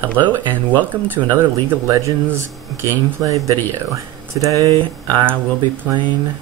Hello and welcome to another League of Legends gameplay video. Today I will be playing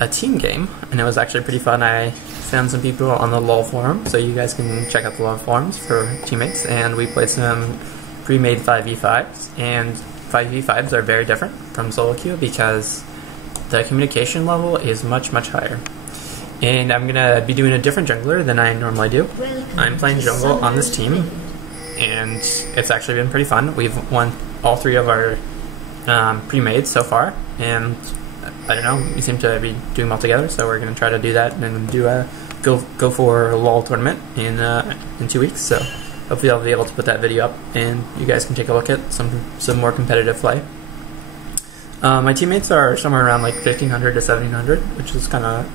a team game, and it was actually pretty fun. I found some people on the LOL forum, so you guys can check out the LOL forums for teammates, and we played some pre-made 5v5s, and 5v5s are very different from solo queue because the communication level is much higher. And I'm going to be doing a different jungler than I normally do. I'm playing jungle on this team, and it's actually been pretty fun. We've won all three of our pre-made so far, and I don't know, we seem to be doing well together, so we're going to try to do that and do a go for a LOL tournament in 2 weeks. So hopefully I'll be able to put that video up and you guys can take a look at some more competitive play. My teammates are somewhere around like 1500 to 1700, which is kind of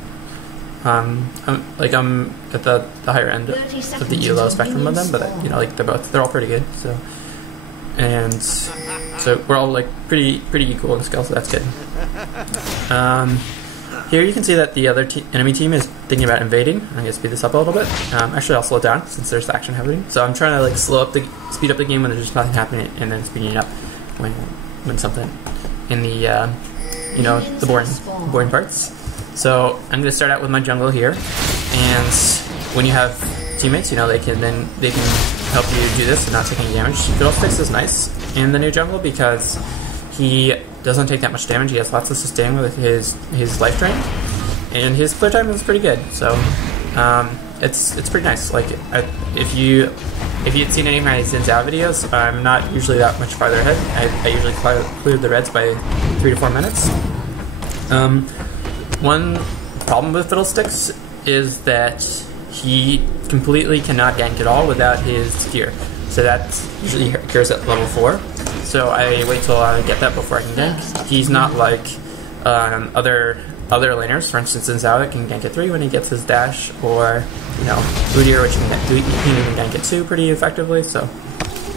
I'm at the higher end of the ELO spectrum of them, but you know, like they're all pretty good. So we're all like pretty equal in skill, so that's good. Here you can see that the other enemy team is thinking about invading. I'm gonna speed this up a little bit. Actually, I'll slow it down since there's action happening. So I'm trying to like speed up the game when there's just nothing happening, and then speeding it up when something in the you know, the boring parts. So I'm going to start out with my jungle here, and when you have teammates, you know, they can help you do this and not take any damage. Fiddles is nice in the new jungle because he doesn't take that much damage. He has lots of sustain with his life drain, and his clear time is pretty good. So it's pretty nice. Like if you had seen any of my Zins out videos, I'm not usually that much farther ahead. I usually clear the reds by 3 to 4 minutes. One problem with Fiddlesticks is that he completely cannot gank at all without his gear. So that usually occurs at level 4. So I wait till I get that before I can gank. He's not like other laners, for instance in Zao, that can gank at 3 when he gets his dash, or you know, Udyr, which he can even gank at 2 pretty effectively. So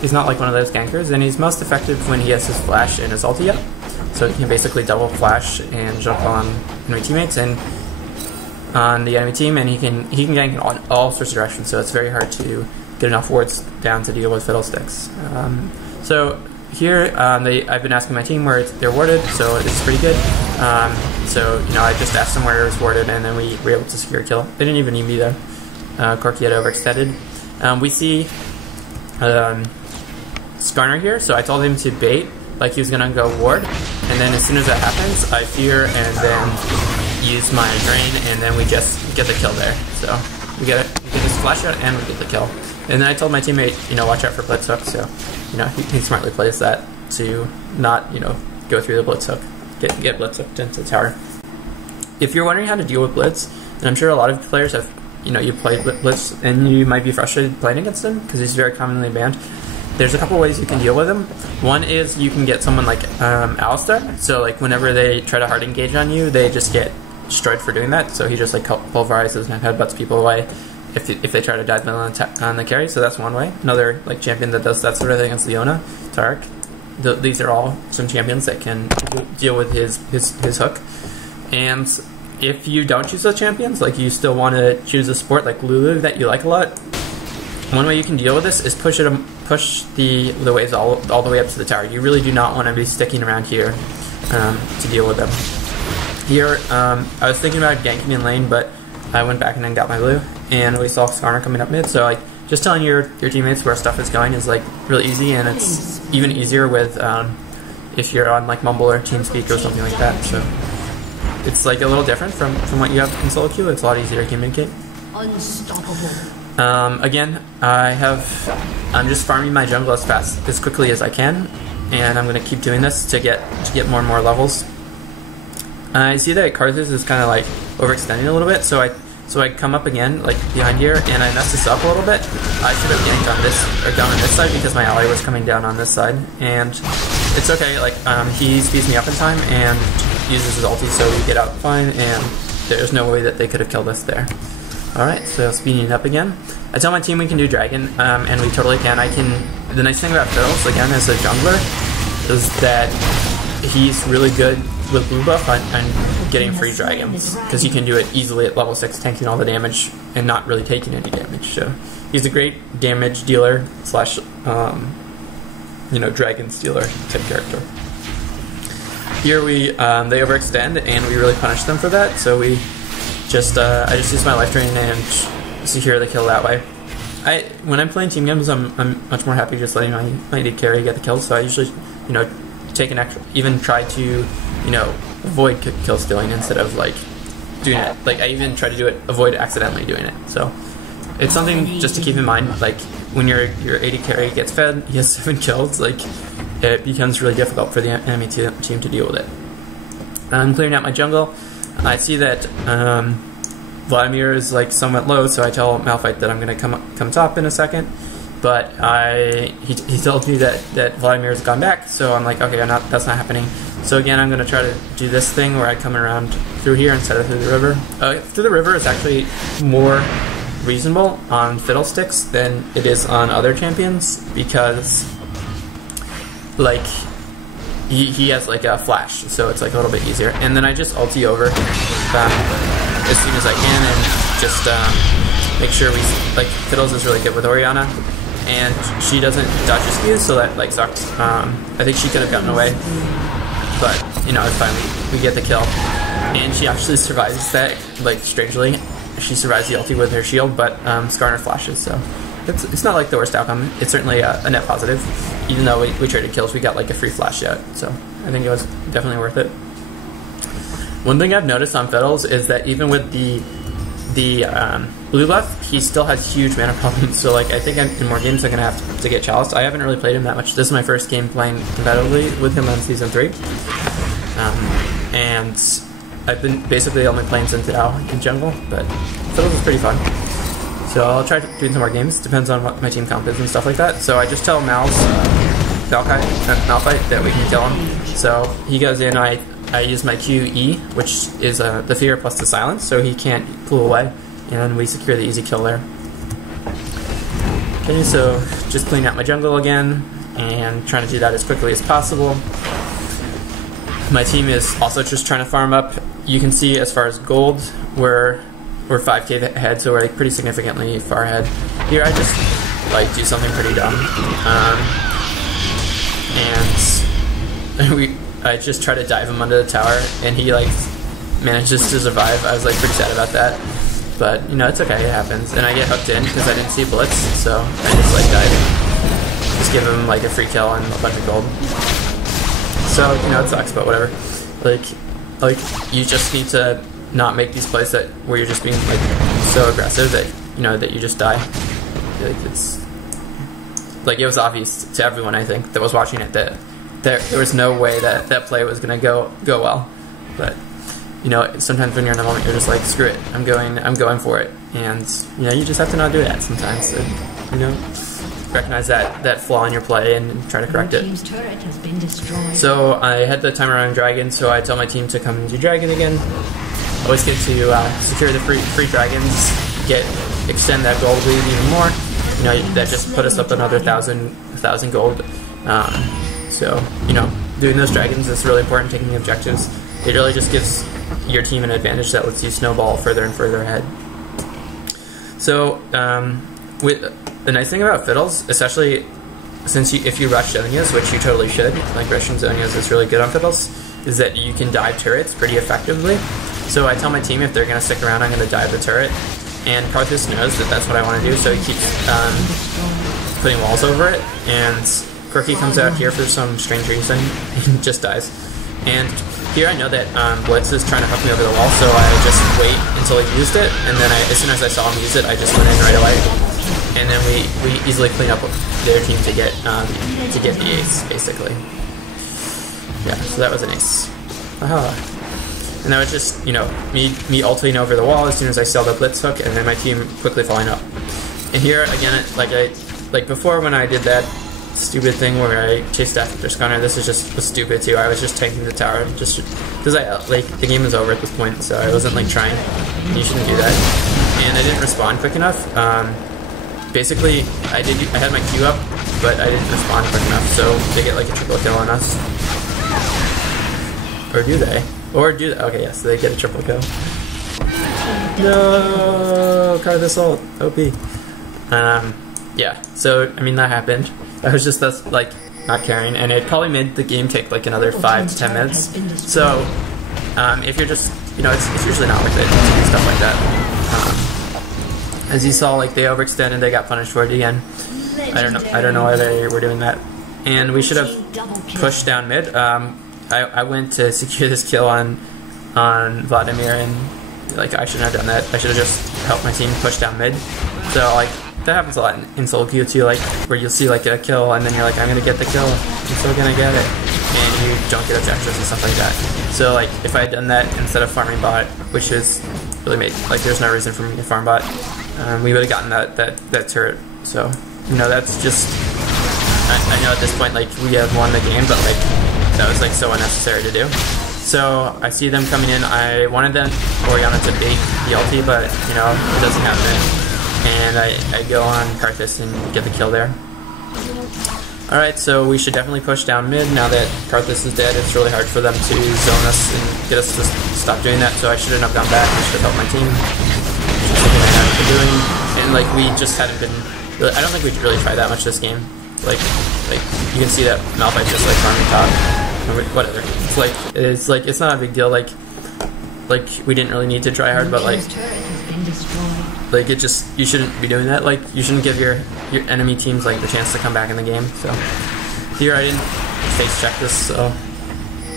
he's not like one of those gankers, and he's most effective when he has his flash and his ulti up. So he can basically double flash and jump on enemy teammates and on the enemy team, and he can gank in all sorts of directions. So it's very hard to get enough wards down to deal with Fiddlesticks. So here I've been asking my team where they're warded, so it's pretty good. So you know, I just asked them where it was warded, and then we were able to secure a kill. They didn't even need me though. Corki had overextended. We see Skarner here, so I told him to bait like he was gonna go ward, and then as soon as that happens, I fear and then use my drain, and then we just get the kill there. So we get this flash out and we get the kill. And then I told my teammate, you know, watch out for blitz hook. So you know, he smartly plays that to not, you know, go through the blitz hook, get blitz hooked into the tower. If you're wondering how to deal with blitz, and I'm sure a lot of players have, you know, you played blitz and you might be frustrated playing against him because he's very commonly banned. There's a couple ways you can deal with him. One is you can get someone like Alistar. So like whenever they try to hard engage on you, they just get destroyed for doing that. So he just like pulverizes and headbutts people away if they try to dive middle on the carry. So that's one way. Another like champion that does that sort of thing is Leona, Tarek. These are all some champions that can deal with his hook. And if you don't choose those champions, like you still want to choose a support like Lulu that you like a lot, one way you can deal with this is push the waves all the way up to the tower. You really do not want to be sticking around here to deal with them. Here, I was thinking about ganking in lane, but I went back and then got my blue, and we saw Skarner coming up mid. So like, just telling your teammates where stuff is going is like really easy, and it's even easier with if you're on like Mumble or TeamSpeak or something like that. So it's like a little different from what you have in solo queue. It's a lot easier to communicate. Unstoppable. Again, I'm just farming my jungle as quickly as I can, and I'm going to keep doing this to get more and more levels. I see that Karthus is kind of like overextending a little bit, so I come up again like behind here, and I mess this up a little bit. I should have ganked on this, or down on this side, because my ally was coming down on this side, and it's okay. Like he speeds me up in time and uses his ulti, so we get out fine, and there's no way that they could have killed us there. Alright, so speeding it up again. I tell my team we can do Dragon, and we totally can. The nice thing about Fiddles, again, as a jungler, is that he's really good with blue buff on getting free dragons, because you can do it easily at level 6, tanking all the damage and not really taking any damage. So he's a great damage dealer slash you know, dragon stealer type character. Here we they overextend and we really punish them for that. So we just I just use my life drain and secure the kill that way. When I'm playing team games, I'm much more happy just letting my AD carry get the kills. So I usually, you know, take an extra, even try to, you know, avoid kill stealing instead of like doing it. Like I even try to avoid accidentally doing it. So it's something just to keep in mind. Like when your AD carry gets fed, he has 7 kills. Like it becomes really difficult for the enemy team to deal with it. I'm clearing out my jungle. I see that Vladimir is like somewhat low, so I tell Malphite that I'm gonna come top in a second. But he told me that Vladimir has gone back, so I'm like, okay, that's not happening. So again, I'm gonna try to do this thing where I come around through here instead of through the river. Through the river is actually more reasonable on Fiddlesticks than it is on other champions, because like he has like a flash, so it's like a little bit easier. And then I just ulti over as soon as I can and just make sure we, like, Fiddles is really good with Orianna and she doesn't dodge her skews, so that like sucks. I think she could have gotten away, but you know, it's fine, we get the kill. And she actually survives that, like, strangely. She survives the ulti with her shield, but Skarner flashes, so it's not like the worst outcome. It's certainly a net positive. Even though we traded kills, we got like a free flash out, so I think it was definitely worth it. One thing I've noticed on Fiddles is that even with the blue buff, he still has huge mana problems. So like I think in more games I'm gonna have to get Chalice. I haven't really played him that much. This is my first game playing competitively with him on season 3, and I've been basically only playing Sintao in jungle, but Fiddles is pretty fun. So I'll try doing some more games. Depends on what my team comp is and stuff like that. So I just tell Malphite that we can kill him. So he goes in. I use my QE, which is the fear plus the silence, so he can't pull away, and we secure the easy kill there. Okay, so just clean out my jungle again, and trying to do that as quickly as possible. My team is also just trying to farm up. You can see as far as gold, we're 5k ahead, so we're like pretty significantly far ahead. Here I just like do something pretty dumb, and I just try to dive him under the tower, and he like manages to survive. I was like pretty sad about that, but you know, it's okay, it happens. And I get hooked in because I didn't see Blitz, so I just like dive, just give him like a free kill and a bunch of gold. So you know, it sucks, but whatever. Like you just need to not make these plays where you're just being like so aggressive that you know that you just die. Like it's like it was obvious to everyone, I think, that was watching it that there was no way that play was gonna go well. But you know, sometimes when you're in the moment, you're just like, screw it, I'm going for it, and you know, you just have to not do that sometimes. So, you know, recognize that flaw in your play and try to correct it. So I had the timer on dragon, so I tell my team to come and do dragon again. Always good to secure the free dragons, extend that gold lead even more. You know, that just put us up another 1,000 gold. So you know, doing those dragons is really important. Taking the objectives, it really just gives your team an advantage that lets you snowball further and further ahead. So with the nice thing about Fiddles, especially since if you rush Zonias, which you totally should, like rushing Zonias is really good on Fiddles, is that you can dive turrets pretty effectively. So I tell my team if they're going to stick around, I'm going to dive the turret, and Karthus knows that that's what I want to do, so he keeps putting walls over it, and Quirky comes out here for some strange reason and just dies. And here I know that Blitz is trying to hook me over the wall, so I just wait until he used it, and then as soon as I saw him use it, I just went in right away. And then we easily clean up their team to get the ace, basically. Yeah, so that was an ace. Aha. And that was just, you know, me ulting over the wall as soon as I saw the Blitz hook, and then my team quickly falling up. And here again, like before when I did that stupid thing where I chased after Skarner, this is just was stupid too. I was just tanking the tower just because like the game is over at this point, so I wasn't like trying. You shouldn't do that. And I didn't respond quick enough. Basically, I had my Q up, but I didn't respond quick enough, so they get like a triple kill on us. Or do they? Or do that. Okay, yes, they get a triple kill. No, Karthus ult, OP. Yeah, so I mean that happened. That was just us like not caring, and it probably made the game take like another 5 to 10 minutes. So if you're just, you know, it's usually not worth it to do stuff like that. As you saw, like they overextended, they got punished for it again. I don't know why they were doing that. And we should have pushed down mid. I went to secure this kill on Vladimir, and like I shouldn't have done that. I should have just helped my team push down mid. So like that happens a lot in solo queue too, like where you'll see like a kill and then you're like, I'm gonna get the kill, I'm still gonna get it, and you don't get objectives and stuff like that. So like if I had done that instead of farming bot, which is really made like there's no reason for me to farm bot, we would have gotten that turret. So you know that's just I know at this point like we have won the game, but like that was like so unnecessary to do. So I see them coming in. I wanted them Orianna to bait the ulti, but you know it doesn't happen. And I go on Karthus and get the kill there. Alright, so we should definitely push down mid. Now that Karthus is dead, it's really hard for them to zone us and get us to stop doing that, so I shouldn't have gone back. I should have helped my team. Just something I hadn't been doing. And like we just hadn't been really, I don't think we really tried that much this game. Like you can see that Malphite just like farming top. Whatever. It's like it's not a big deal, like we didn't really need to try hard, but like it just, you shouldn't be doing that. Like you shouldn't give your enemy teams like the chance to come back in the game. So here I didn't face check this, so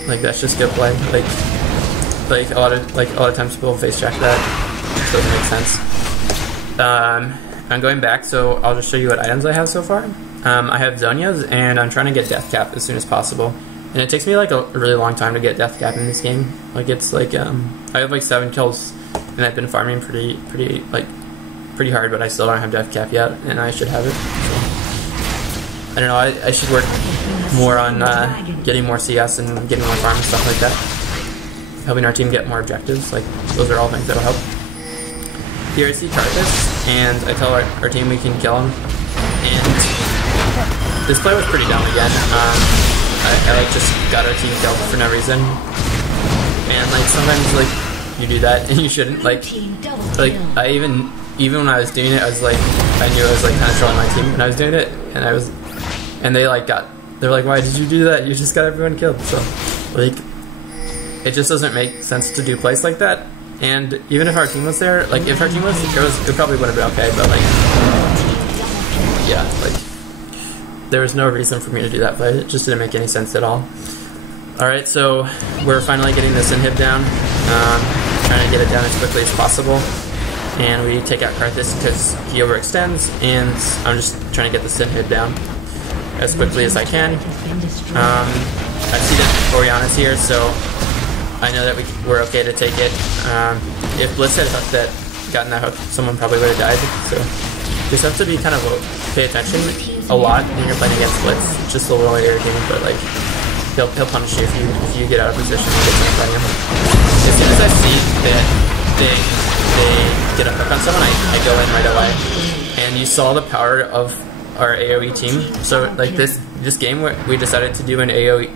like that's just good play. Like a lot of times people face check that, so it doesn't make sense. I'm going back, so I'll just show you what items I have so far. I have Zhonya's, and I'm trying to get Death Cap as soon as possible. And it takes me like a really long time to get Death Cap in this game. Like it's like I have like 7 kills, and I've been farming pretty hard, but I still don't have Death Cap yet, and I should have it. So, I don't know. I should work more on getting more CS and getting more farm and stuff like that. Helping our team get more objectives. Like those are all things that'll help. Here I see Karthus, and I tell our team we can kill him. And this play was pretty dumb again. I like just got our team killed for no reason, and like sometimes like you do that and you shouldn't. Like I even when I was doing it, I was like, I knew I was like kind of trolling my team when I was doing it, and they like they're like, why did you do that? You just got everyone killed. So like it just doesn't make sense to do plays like that. And even if our team was there, like if our team was, it probably would have been okay, but like yeah, like there was no reason for me to do that play. It just didn't make any sense at all. Alright, so we're finally getting this inhib down. Trying to get it down as quickly as possible. And we take out Karthus because he overextends, and I'm just trying to get this inhib down as quickly as I can. I see that Orianna's here, so I know that we're okay to take it. If Bliss had hooked that, gotten that hook, someone probably would have died. So you just have to be kind of pay attention a lot when you're playing against Blitz. It's just a little irritating, but like he'll punish you if you get out of position and get something by him. As soon as I see that they get a hook on someone, I go in right away. And you saw the power of our AoE team. So like this game, we decided to do an AoE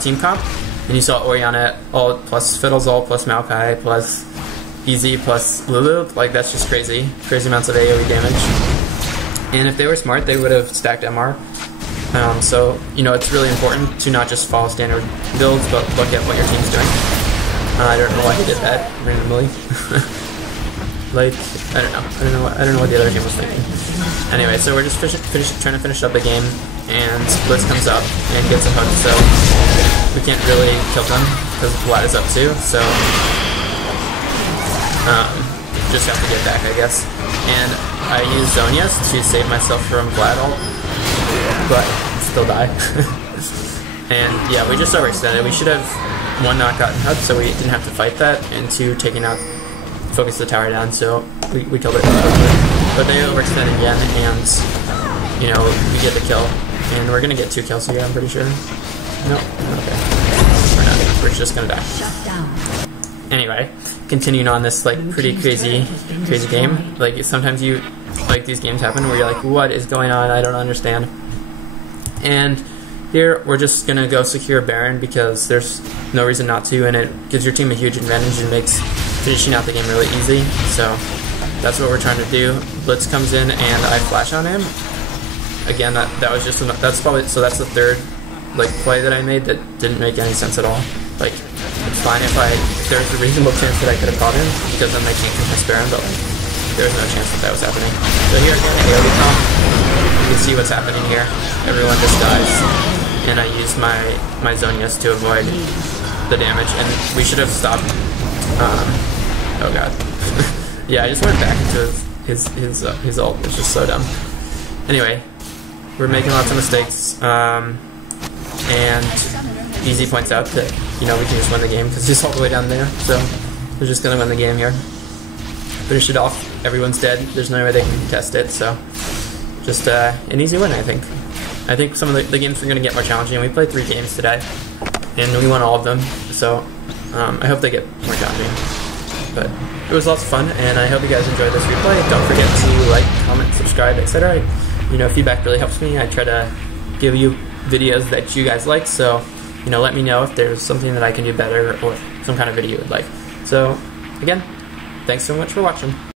team comp, and you saw Orianna ult plus Fiddles ult plus Maokai plus Easy plus Lulu. Like that's just crazy amounts of AoE damage. And if they were smart, they would have stacked MR. So, you know, it's really important to not just follow standard builds, but look at what your team's doing. I don't know why he did that randomly. Like, I don't know what the other team was thinking. Anyway, so we're just trying to finish up the game, and Blitz comes up and gets a hook, so we can't really kill them because Vlad is up too. So, just have to get back, I guess. And I use Zhonya's to save myself from Vlad ult, but still die. And yeah, we just overextended. We should have 1 not gotten hooked, so we didn't have to fight that, and 2 taking out, focus the tower down, so we killed it. But they overextended again, and you know, we get the kill, and we're gonna get 2 kills here, I'm pretty sure. No, okay, we're not. We're just gonna die. Anyway, continuing on this like pretty crazy game. Like sometimes these games happen where you're like, what is going on? I don't understand. And Here, we're just gonna go secure Baron because there's no reason not to, and it gives your team a huge advantage and makes finishing out the game really easy. So that's what we're trying to do. Blitz comes in and I flash on him. Again, that was just that's the third like play that I made that didn't make any sense at all. Like, it's fine if there's a reasonable chance that I could have caught him because then I can't contest Baron, but like, there's no chance that was happening. So here again, AoE comp. You can see what's happening here. Everyone just dies, and I used my Zonias to avoid the damage, and we should have stopped. Oh god. Yeah, I just went back into his ult. It's just so dumb. Anyway, we're making lots of mistakes, and Easy points out that, you know, we can just win the game because he's all the way down there, so we're just gonna win the game here. Finish it off. Everyone's dead. There's no way they can contest it, so just an easy win, I think. I think some of the games are gonna get more challenging. We played 3 games today, and we won all of them, so I hope they get more challenging. But it was lots of fun, and I hope you guys enjoyed this replay. Don't forget to like, comment, subscribe, etc. You know, feedback really helps me. I try to give you videos that you guys like, so you know, let me know if there's something that I can do better or some kind of video you would like. So again, thanks so much for watching.